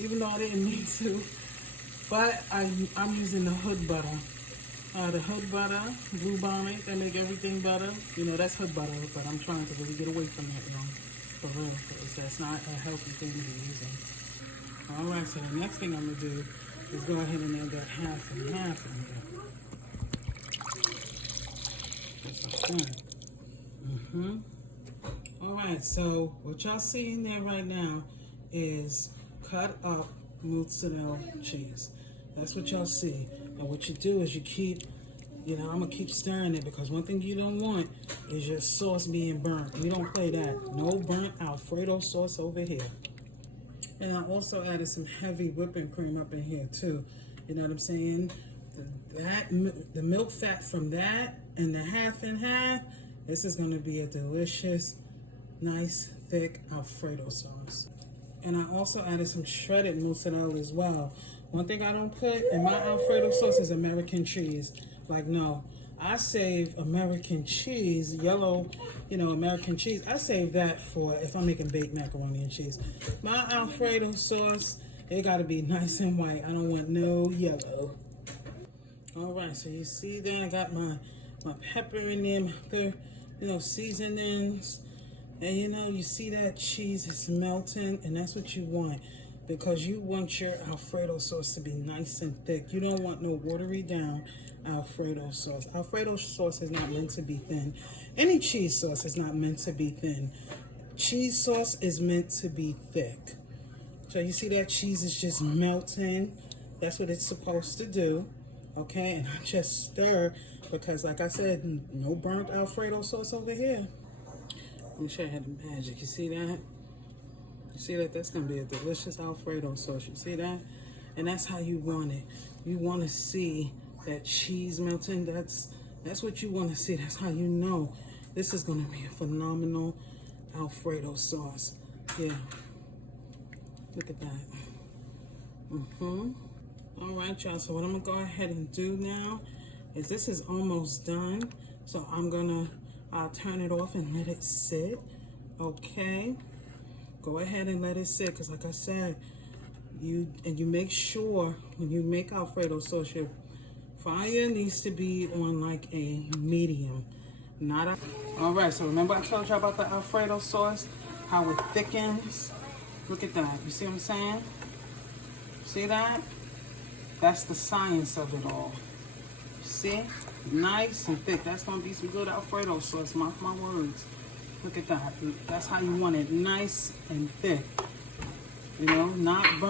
even though I didn't need to. But I'm using the hood butter. The hood butter, Blue Bonnet, they make everything better. You know, that's hood butter, but I'm trying to really get away from that, you know, for real, because that's not a healthy thing to be using. All right, so the next thing I'm going to do is go ahead and add that half and half in there. Just like that. All right, so what y'all see in there right now is cut up mozzarella cheese. That's what y'all see. And what you do is you keep, you know, I'm going to keep stirring it, because one thing you don't want is your sauce being burnt. We don't play that. No burnt Alfredo sauce over here. And I also added some heavy whipping cream up in here too. You know what I'm saying? The milk fat from that and the half and half, this is going to be a delicious, nice, thick Alfredo sauce. And I also added some shredded mozzarella as well. One thing I don't put in my Alfredo sauce is American cheese. Like, no, I save American cheese, yellow, you know, American cheese. I save that for if I'm making baked macaroni and cheese. My Alfredo sauce, it got to be nice and white. I don't want no yellow. All right, so you see there, I got my pepper in there, my other, you know, seasonings. And you know, you see that cheese is melting, and that's what you want, because you want your Alfredo sauce to be nice and thick. You don't want no watery down Alfredo sauce. Alfredo sauce is not meant to be thin. Any cheese sauce is not meant to be thin. Cheese sauce is meant to be thick. So you see that cheese is just melting. That's what it's supposed to do. Okay, and I just stir, because like I said, no burnt Alfredo sauce over here. Let me show you how the magic. You see that? You see that? That's going to be a delicious Alfredo sauce. You see that? And that's how you want it. You want to see that cheese melting. That's what you want to see. That's how you know this is going to be a phenomenal Alfredo sauce. Yeah. Look at that. All right, y'all. So what I'm going to go ahead and do now is this is almost done. So I'll turn it off and let it sit. Okay. Go ahead and let it sit, because like I said, you make sure when you make Alfredo sauce, your fire needs to be on like a medium, not a... All right, so remember I told you about the Alfredo sauce, how it thickens. Look at that. You see what I'm saying? See that? That's the science of it all. See? Nice and thick. That's going to be some good Alfredo sauce, mark my words. Look at that. That's how you want it. Nice and thick. You know, not burnt.